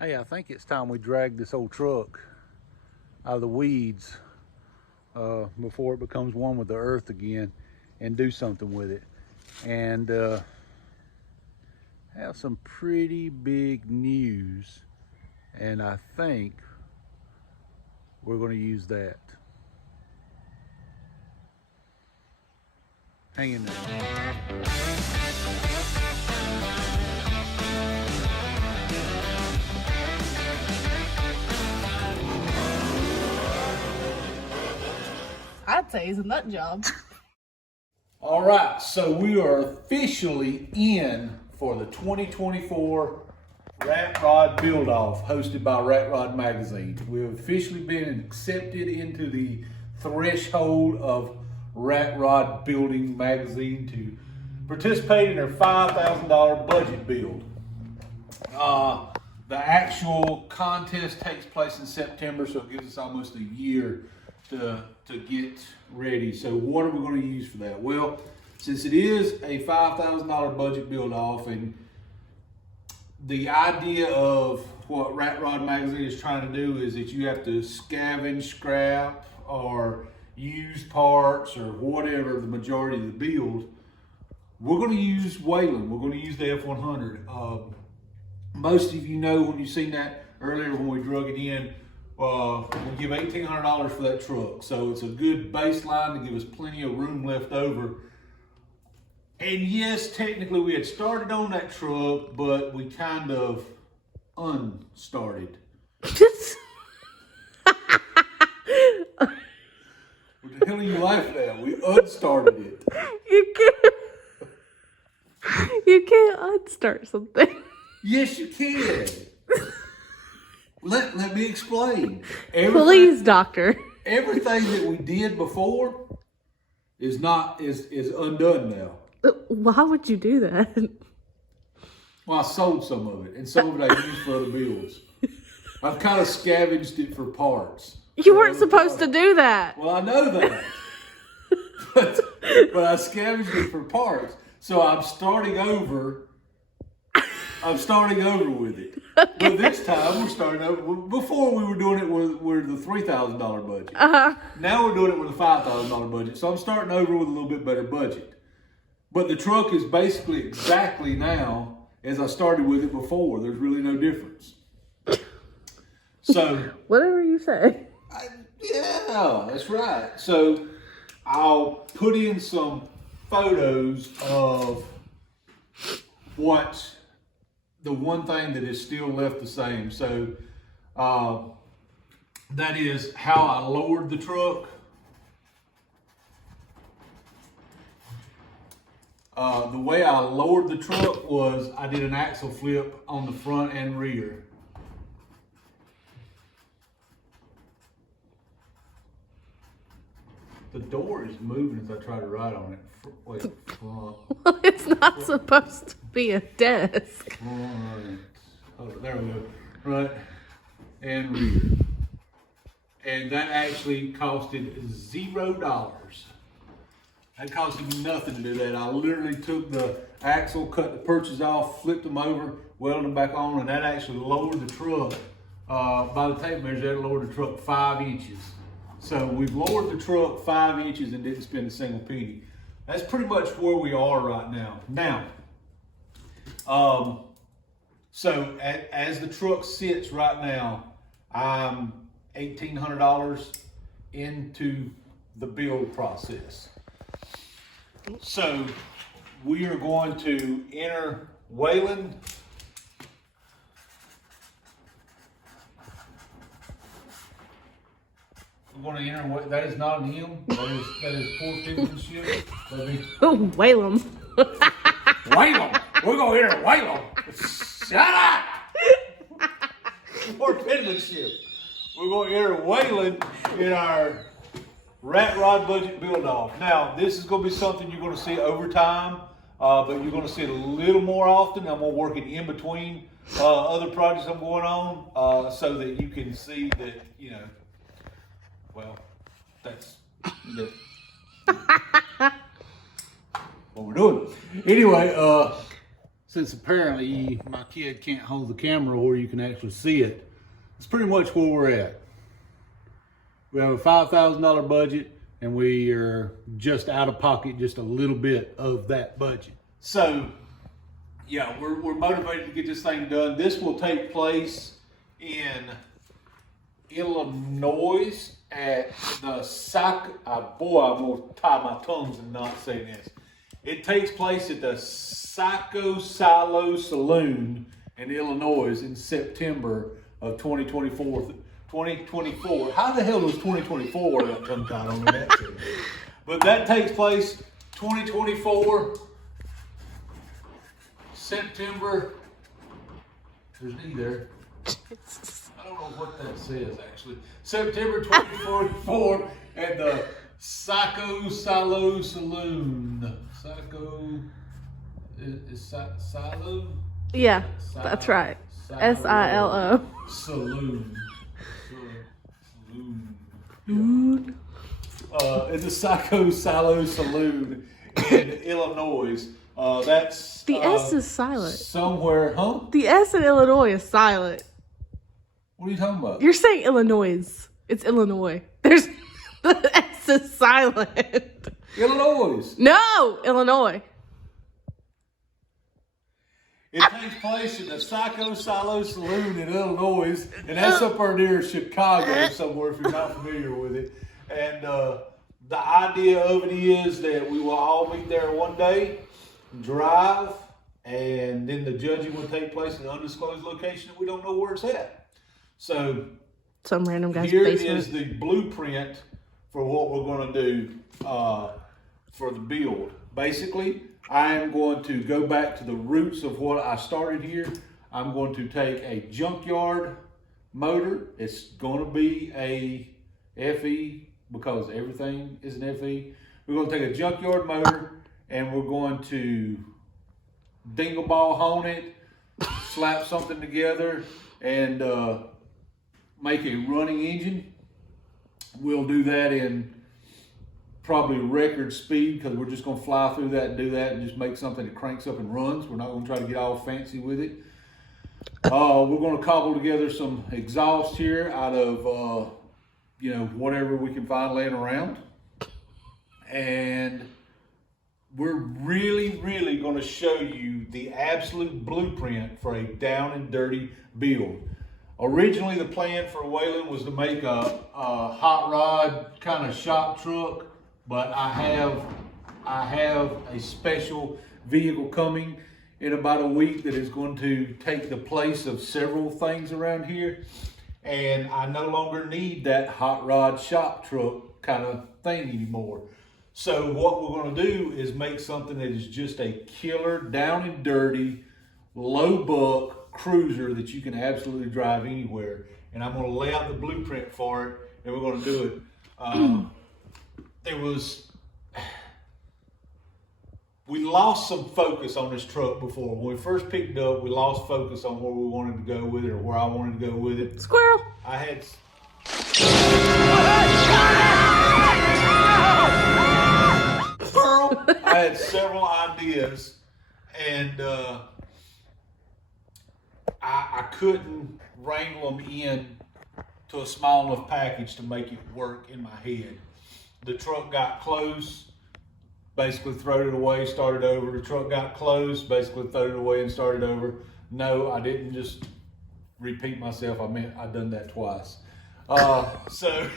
Hey, I think it's time we drag this old truck out of the weeds before it becomes one with the earth again and do something with it. And have some pretty big news. And I think we're going to use that. Hang in there. I'd say he's a nut job. All right, so we are officially in for the 2024 Rat Rod Build Off hosted by Rat Rod Magazine. We've officially been accepted into the threshold of Rat Rod Building Magazine to participate in their $5,000 budget build. The actual contest takes place in September, so it gives us almost a year to get ready. So what are we going to use for that? Well, since it is a $5,000 budget build off, and the idea of what Rat Rod Magazine is trying to do is that you have to scavenge scrap or use parts or whatever the majority of the build, we're going to use Wayland. We're going to use the F100. Most of you know, when you've seen that earlier when we drug it in, we give $1,800 for that truck. So it's a good baseline to give us plenty of room left over. And yes, technically we had started on that truck, but we kind of unstarted. What the hell are you laughing at? We unstarted it. You can't unstart something. Yes, you can. Let me explain. Please, doctor. Everything that we did before is undone now. Why would you do that? Well, I sold some of it, and some of it I used for other builds. I've kind of scavenged it for parts. You weren't supposed to do that. Well, I know that. but I scavenged it for parts. So I'm starting over with it. Okay. But this time we're starting over. Before we were doing it with the $3,000 budget. Now we're doing it with a $5,000 budget. So I'm starting over with a little bit better budget. But the truck is basically exactly now as I started with it before. There's really no difference. So whatever you say. Yeah, that's right. So I'll put in some photos of what the one thing that is still left the same. So that is how I lowered the truck. The way I lowered the truck was I did an axle flip on the front and rear. The door is moving as I try to ride on it. Wait, front. Well, it's not supposed to be a desk. Front. Oh, there we go. Front and rear. And that actually costed $0. That costed me nothing to do that. I literally took the axle, cut the perches off, flipped them over, welded them back on, and that actually lowered the truck. By the tape measure, that lowered the truck 5 inches. So we've lowered the truck 5 inches and didn't spend a single penny. That's pretty much where we are right now. Now, so as the truck sits right now, I'm $1,800 into the build process. So we are going to enter Wayland. We're going to enter what that is not an M. That is poor penmanship. Whalem. Whalem. We're going to enter Whalem. Shut up. Poor penmanship. We're going to enter Wayland in our Rat Rod budget build off. Now, this is going to be something you're going to see over time, but you're going to see it a little more often. I'm going to work it in between other projects I'm going on so that you can see that, you know, well, that's what we're doing. Anyway, since apparently my kid can't hold the camera where you can actually see it, it's pretty much where we're at. We have a $5,000 budget, and we are just out of pocket just a little bit of that budget. So, yeah, we're motivated to get this thing done. This will take place in Illinois at the boy, I'm gonna tie my tongues and not say this. It takes place at the Silo Saloon in Illinois in September of 2024. 2024. How the hell was 2024 that tongue tied on me that too? But that takes place 2024 September. There's an E there. I don't know what that says actually. September 2024 at the Silo Saloon. Silo? Yeah, that's right. SILO. Saloon. It's a Silo Saloon in Illinois. That's The S is silent. Somewhere, huh? The S in Illinois is silent. What are you talking about? You're saying Illinois. It's Illinois. There's the S is silent. Illinois. No, Illinois. It takes place in the Silo Saloon in Illinois, and that's up there near Chicago somewhere if you're not familiar with it. And the idea of it is that we will all meet there one day, drive, and then the judging will take place in an undisclosed location that we don't know where it's at. So Some random guy's here basement. is the blueprint for what we're going to do for the build. Basically, I am going to go back to the roots of what I started here. I'm going to take a junkyard motor. It's going to be a FE because everything is an FE. We're going to take a junkyard motor and we're going to dingle ball hone it, slap something together, and make a running engine. We'll do that in probably record speed because we're just going to fly through that and do that and just make something that cranks up and runs. We're not going to try to get all fancy with it. We're going to cobble together some exhaust here out of whatever we can find laying around, and we're really going to show you the absolute blueprint for a down and dirty build. Originally, the plan for Waylon was to make a hot rod kind of shop truck, but I have a special vehicle coming in about a week that is going to take the place of several things around here, and I no longer need that hot rod shop truck kind of thing anymore. So what we're going to do is make something that is just a killer, down and dirty, low buck cruiser that you can absolutely drive anywhere. And I'm going to lay out the blueprint for it, and we're going to do it. We lost some focus on this truck before. When we first picked it up, we lost focus on where we wanted to go with it or where I wanted to go with it. Squirrel. I had several ideas, and I couldn't wrangle them in to a small enough package to make it work in my head. The truck got close, basically throwed it away, started over. The truck got close, basically threw it away and started over. No, I didn't just repeat myself. I meant I'd done that twice. So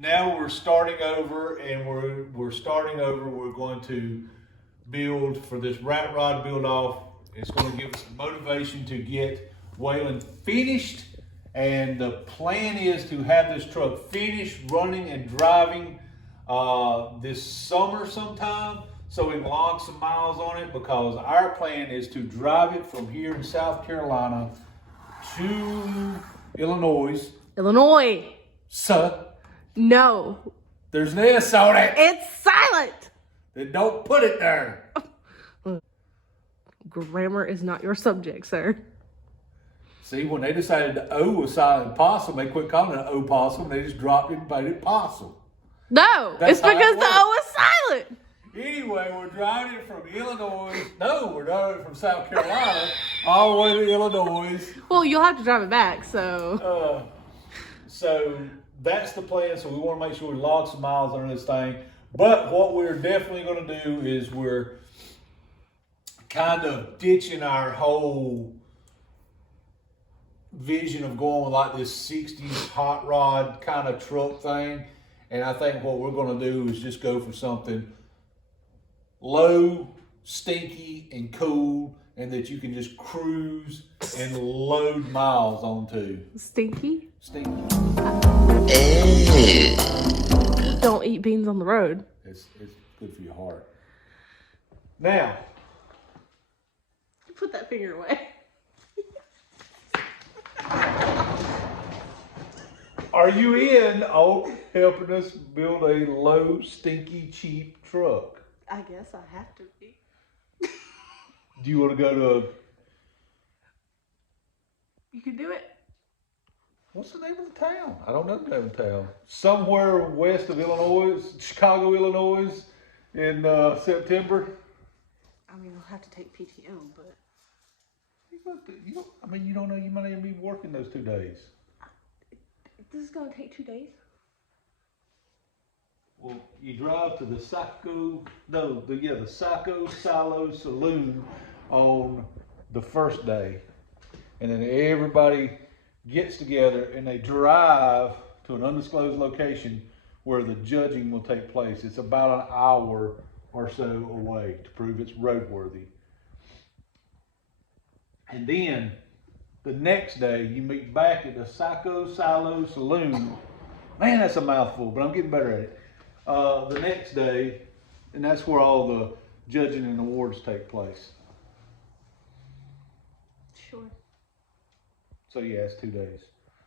now we're starting over, and we're starting over. We're going to build for this rat rod build off. It's going to give us some motivation to get Waylon finished, and the plan is to have this truck finished, running and driving this summer sometime, so we can log some miles on it, because our plan is to drive it from here in South Carolina to Illinois. Illinois. No. There's an S on it. It's silent. Then don't put it there. Grammar is not your subject, sir. See, when they decided the O was silent possum, they quit calling it an opossum. They just dropped it and made it possum. No, That's it's how because it the works. O is silent. Anyway, we're driving it from Illinois. No, we're driving it from South Carolina all the way to Illinois. Well, you'll have to drive it back, so. So that's the plan. So we want to make sure we log some miles on this thing. But what we're definitely going to do is we're kind of ditching our whole vision of going with like this 60s hot rod kind of truck thing. And I think what we're going to do is just go for something low, stinky, and cool, and that you can just cruise and load miles onto. Stinky? Stinky. Don't eat beans on the road. It's good for your heart. Now, Put that finger away. are you in on helping us build a low, stinky, cheap truck? I guess I have to be. Do you want to go to You can do it. what's the name of the town? I don't know the name of the town. Somewhere west of Illinois, Chicago, Illinois, in September. I mean, I'll have to take PTO, but. You don't know, you might even be working those 2 days. This is going to take 2 days. Well, you drive to the Saco Silo Saloon on the first day. And then everybody gets together and they drive to an undisclosed location where the judging will take place. It's about an hour or so away to prove it's roadworthy. And then the next day you meet back at the Saco Silo Saloon. Man, that's a mouthful, but I'm getting better at it. The next day, and that's where all the judging and awards take place. Sure. So yeah, it's 2 days.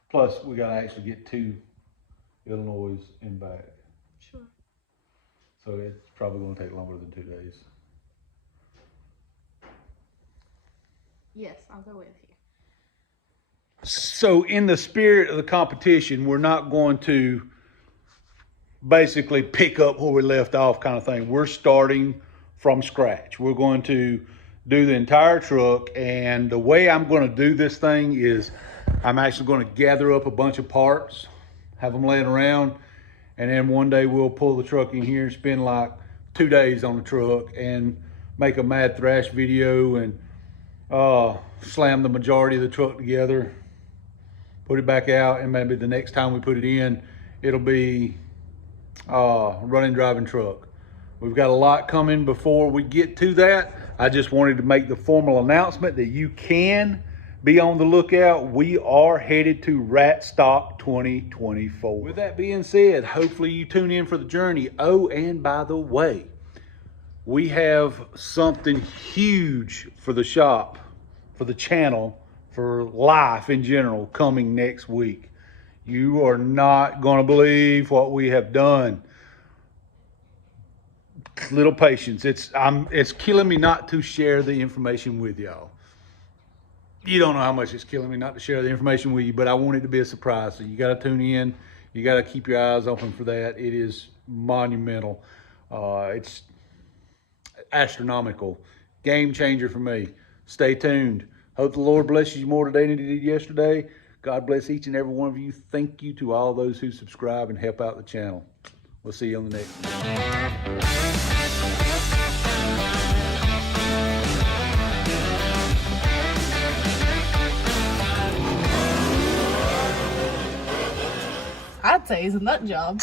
Plus, we gotta actually get to Illinois and back. Sure. So it's probably gonna take longer than 2 days. Yes, I'll go with you. So in the spirit of the competition, we're not going to basically pick up where we left off kind of thing. We're starting from scratch. We're going to do the entire truck, and the way I'm going to do this thing is I'm actually going to gather up a bunch of parts, have them laying around, and then one day we'll pull the truck in here and spend like 2 days on the truck and make a Mad Thrash video and slam the majority of the truck together, put it back out, and maybe the next time we put it in, it'll be running, driving truck. We've got a lot coming before we get to that. I just wanted to make the formal announcement that you can be on the lookout. We are headed to Ratstock 2024. With that being said, hopefully you tune in for the journey. Oh, and by the way, we have something huge for the shop, for the channel, for life in general coming next week. You are not going to believe what we have done. Little patience. It's killing me not to share the information with y'all. You don't know how much it's killing me not to share the information with you, but I want it to be a surprise. So you got to tune in. You got to keep your eyes open for that. It is monumental. It's astronomical. Game changer for me. Stay tuned. Hope the Lord blesses you more today than he did yesterday. God bless each and every one of you. Thank you to all those who subscribe and help out the channel. We'll see you on the next one. I'd say it's a nut job.